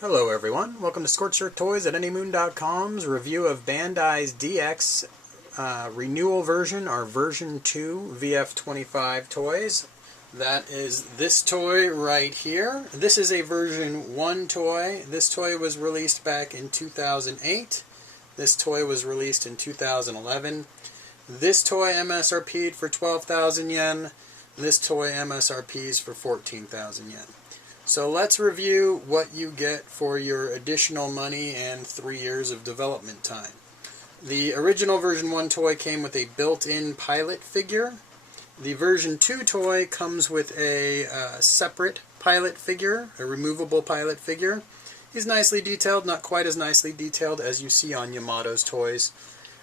Hello everyone, welcome to Scorched Earth Toys at anymoon.com's review of Bandai's DX Renewal version, our version 2 VF-25 toys. That is this toy right here. This is a version 1 toy. This toy was released back in 2008. This toy was released in 2011. This toy MSRP'd for 12,000 yen. This toy MSRP's for 14,000 yen. So let's review what you get for your additional money and 3 years of development time. The original version 1 toy came with a built-in pilot figure. The version 2 toy comes with a separate pilot figure, a removable pilot figure. He's nicely detailed, not quite as nicely detailed as you see on Yamato's toys.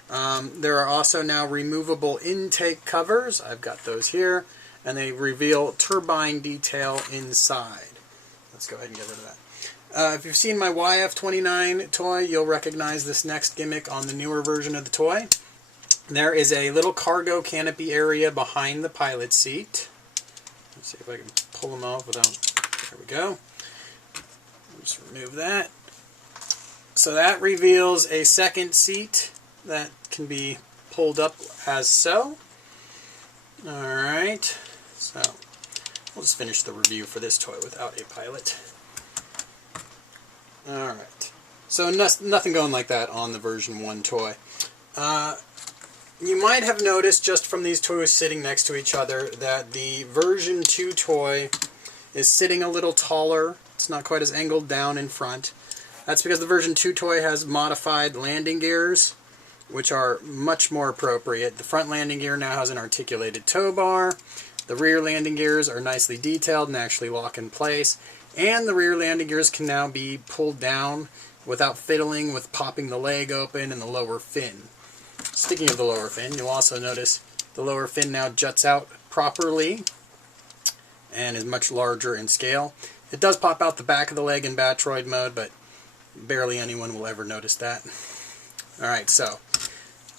There are also now removable intake covers. I've got those here, and they reveal turbine detail inside. Let's go ahead and get rid of that. If you've seen my YF-29 toy, you'll recognize this next gimmick on the newer version of the toy. There is a little cargo canopy area behind the pilot seat. Let's see if I can pull them off without... There we go. Just remove that. So that reveals a second seat that can be pulled up as so. Alright, so... we'll just finish the review for this toy without a pilot. Alright. So nothing going like that on the version 1 toy. You might have noticed just from these toys sitting next to each other that the version 2 toy is sitting a little taller. It's not quite as angled down in front. That's because the version 2 toy has modified landing gears, which are much more appropriate. The front landing gear now has an articulated tow bar. The rear landing gears are nicely detailed and actually lock in place. And the rear landing gears can now be pulled down without fiddling with popping the leg open and the lower fin. Speaking of the lower fin, you'll also notice the lower fin now juts out properly and is much larger in scale. It does pop out the back of the leg in Battroid mode, but barely anyone will ever notice that. Alright, so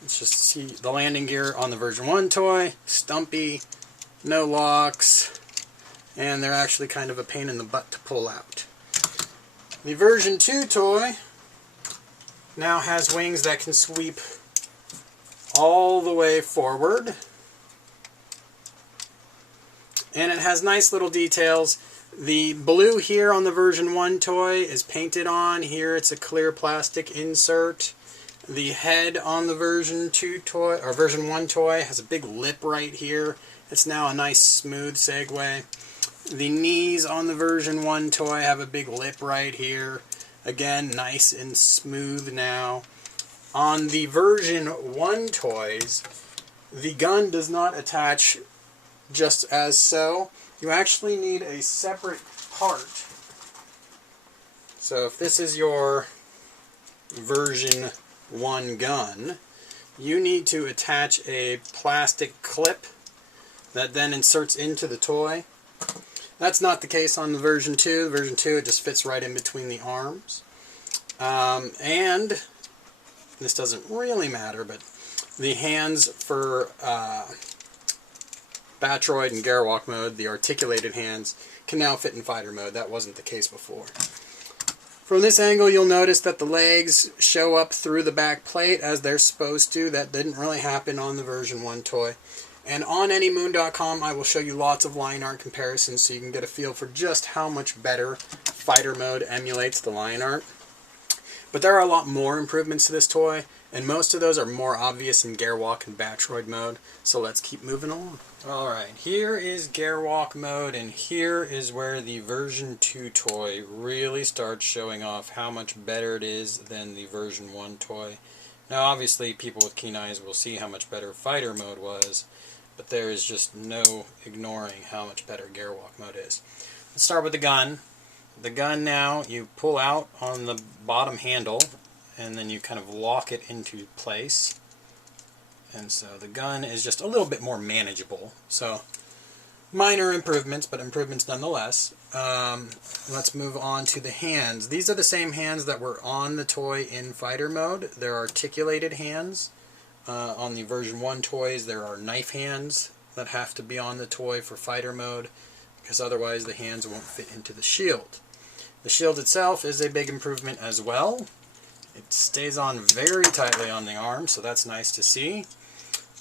let's just see the landing gear on the version 1 toy. Stumpy. No locks, and they're actually kind of a pain in the butt to pull out. The version 2 toy now has wings that can sweep all the way forward, and it has nice little details. The blue here on the version 1 toy is painted on. Here it's a clear plastic insert. The head on the version 2 toy, or version 1 toy, has a big lip right here. It's now a nice smooth segue. The knees on the version 1 toy have a big lip right here. Again, nice and smooth now. On the version 1 toys, the gun does not attach just as so. You actually need a separate part. So if this is your version 1 gun, you need to attach a plastic clip that then inserts into the toy. That's not the case on the version 2. The version 2, it just fits right in between the arms. And this doesn't really matter, but the hands for Battroid and Gwalk mode, the articulated hands, can now fit in fighter mode. That wasn't the case before. From this angle, you'll notice that the legs show up through the back plate as they're supposed to. That didn't really happen on the version 1 toy. And on anymoon.com, I will show you lots of line art comparisons so you can get a feel for just how much better fighter mode emulates the line art. But there are a lot more improvements to this toy, and most of those are more obvious in Gwalk and Battroid mode, so let's keep moving on. Alright, here is Gwalk mode, and here is where the version 2 toy really starts showing off how much better it is than the version 1 toy. Now obviously people with keen eyes will see how much better fighter mode was, but there is just no ignoring how much better Gwalk mode is. Let's start with the gun. The gun now, you pull out on the bottom handle, and then you kind of lock it into place. And so the gun is just a little bit more manageable. So, minor improvements, but improvements nonetheless. Let's move on to the hands. These are the same hands that were on the toy in fighter mode. They're articulated hands. On the version 1 toys, there are knife hands that have to be on the toy for fighter mode, because otherwise the hands won't fit into the shield. The shield itself is a big improvement as well. It stays on very tightly on the arm, so that's nice to see.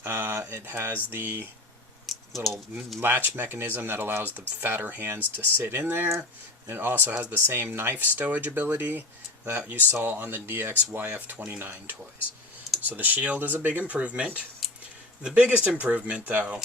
It has the little latch mechanism that allows the fatter hands to sit in there. And it also has the same knife stowage ability that you saw on the VF-25F toys. So the shield is a big improvement. The biggest improvement, though,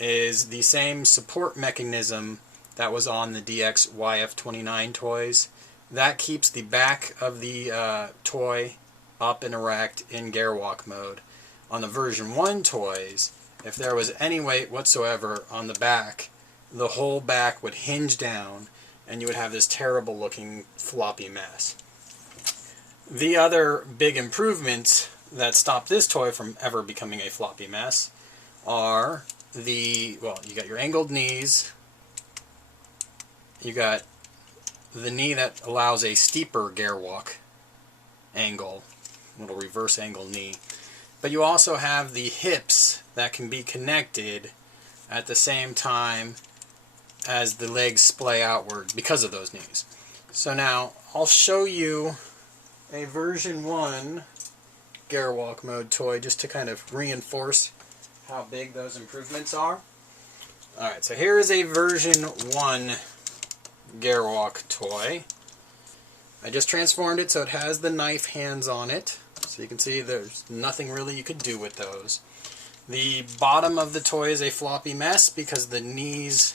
is the same support mechanism that was on the VF-25F toys. That keeps the back of the toy up and erect in Gwalk mode. On the version 1 toys, if there was any weight whatsoever on the back, the whole back would hinge down and you would have this terrible looking floppy mess. The other big improvements that stop this toy from ever becoming a floppy mess are you got your angled knees, you got the knee that allows a steeper Gwalk angle, little reverse angle knee, but you also have the hips that can be connected at the same time as the legs splay outward because of those knees. So now I'll show you a version 1 Gwalk mode toy just to kind of reinforce how big those improvements are. Alright, so here is a version 1 Gwalk toy. I just transformed it so it has the knife hands on it. So you can see there's nothing really you could do with those. The bottom of the toy is a floppy mess because the knees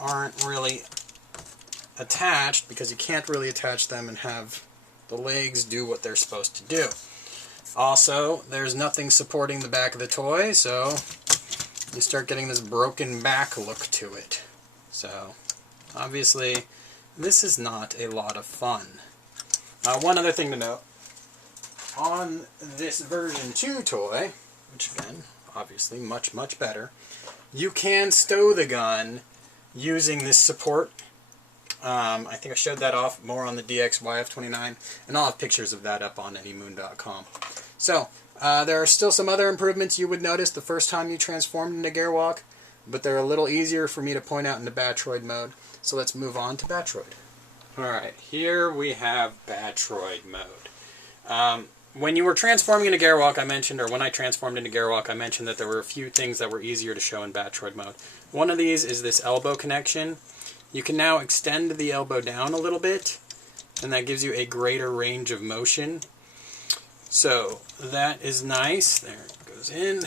aren't really attached, because you can't really attach them and have the legs do what they're supposed to do. Also, there's nothing supporting the back of the toy, so you start getting this broken back look to it. So, obviously, this is not a lot of fun. One other thing to note, on this version 2 toy, which again, obviously much, much better, you can stow the gun using this support. I think I showed that off more on the VF-25F, and I'll have pictures of that up on anymoon.com. So, there are still some other improvements you would notice the first time you transformed into Gwalk, but they're a little easier for me to point out in the Battroid mode. So let's move on to Battroid. Alright, here we have Battroid mode. When you were transforming into Gwalk, I mentioned, or when I transformed into Gwalk, I mentioned that there were a few things that were easier to show in Battroid mode. One of these is this elbow connection. You can now extend the elbow down a little bit, and that gives you a greater range of motion. So that is nice. There it goes in.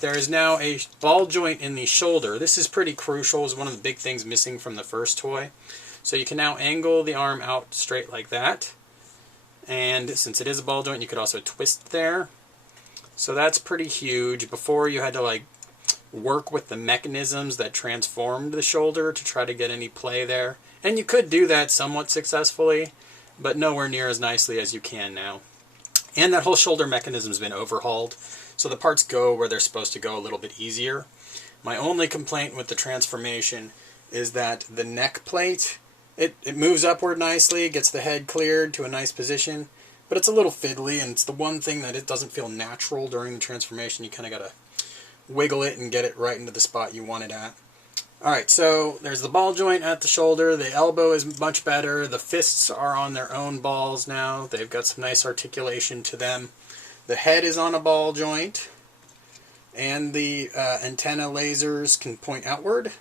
There is now a ball joint in the shoulder. This is pretty crucial. It's one of the big things missing from the first toy. So you can now angle the arm out straight like that. And since it is a ball joint, you could also twist there. So that's pretty huge. Before, you had to work with the mechanisms that transformed the shoulder to try to get any play there. And you could do that somewhat successfully, but nowhere near as nicely as you can now. And that whole shoulder mechanism has been overhauled, so the parts go where they're supposed to go a little bit easier. My only complaint with the transformation is that the neck plate, it moves upward nicely, gets the head cleared to a nice position, but it's a little fiddly, and it's the one thing that it doesn't feel natural during the transformation. You kind of got to wiggle it and get it right into the spot you want it at. Alright, so there's the ball joint at the shoulder. The elbow is much better. The fists are on their own balls now. They've got some nice articulation to them. The head is on a ball joint. And the antenna lasers can point outward.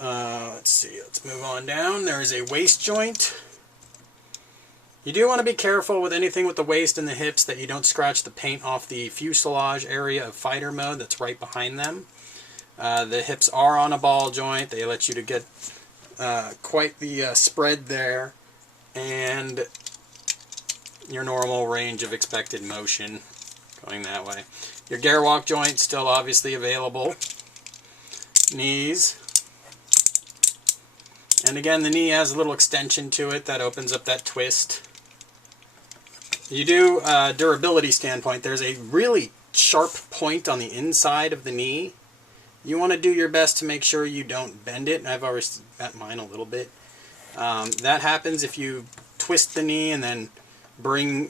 Let's see, let's move on down. There is a waist joint. You do want to be careful with anything with the waist and the hips that you don't scratch the paint off the fuselage area of fighter mode that's right behind them. The hips are on a ball joint. They let you to get quite the spread there, and your normal range of expected motion going that way. Your Gwalk joint still obviously available. Knees. And again, the knee has a little extension to it that opens up that twist. You do, durability standpoint, there's a really sharp point on the inside of the knee. You want to do your best to make sure you don't bend it. I've already bent mine a little bit. That happens if you twist the knee and then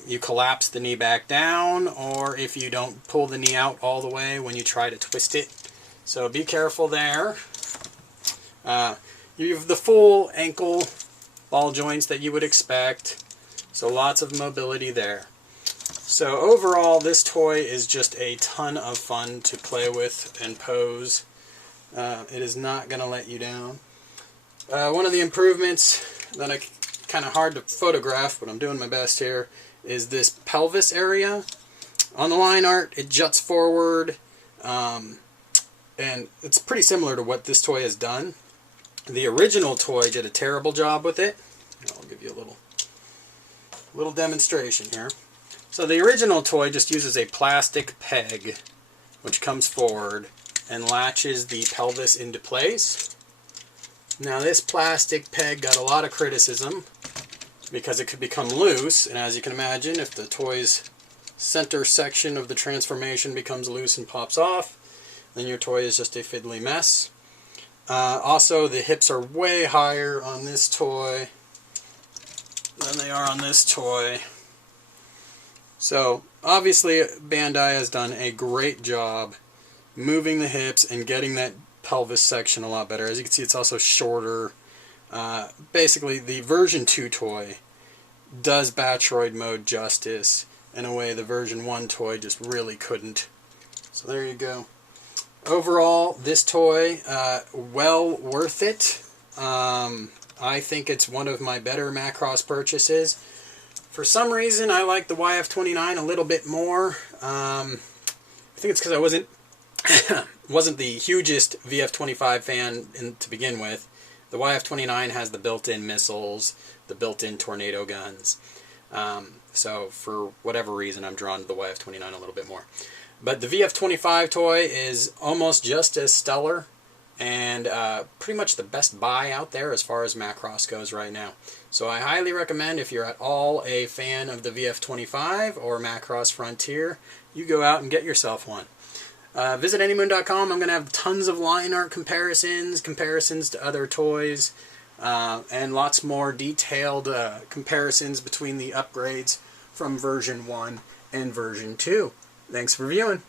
you collapse the knee back down, or if you don't pull the knee out all the way when you try to twist it. So be careful there. You have the full ankle ball joints that you would expect. So lots of mobility there. So overall, this toy is just a ton of fun to play with and pose. It is not going to let you down. One of the improvements that I kind of hard to photograph, but I'm doing my best here, is this pelvis area. On the line art, it juts forward, and it's pretty similar to what this toy has done. The original toy did a terrible job with it. I'll give you a little demonstration here. So the original toy just uses a plastic peg which comes forward and latches the pelvis into place. Now this plastic peg got a lot of criticism because it could become loose, and as you can imagine, if the toy's center section of the transformation becomes loose and pops off, then your toy is just a fiddly mess. Also, the hips are way higher on this toy than they are on this toy. So obviously Bandai has done a great job moving the hips and getting that pelvis section a lot better. As you can see, it's also shorter. Basically, the version 2 toy does Battroid mode justice in a way the version 1 toy just really couldn't. So there you go. Overall, this toy, well worth it. I think it's one of my better Macross purchases. For some reason, I like the YF-29 a little bit more. I think it's because I wasn't the hugest VF-25 fan to begin with. The YF-29 has the built-in missiles, the built-in tornado guns. So for whatever reason, I'm drawn to the YF-29 a little bit more. But the VF-25 toy is almost just as stellar and pretty much the best buy out there as far as Macross goes right now. So I highly recommend, if you're at all a fan of the VF-25 or Macross Frontier, you go out and get yourself one. Visit anymoon.com. I'm going to have tons of line art comparisons to other toys, and lots more detailed comparisons between the upgrades from version 1 and version 2. Thanks for viewing.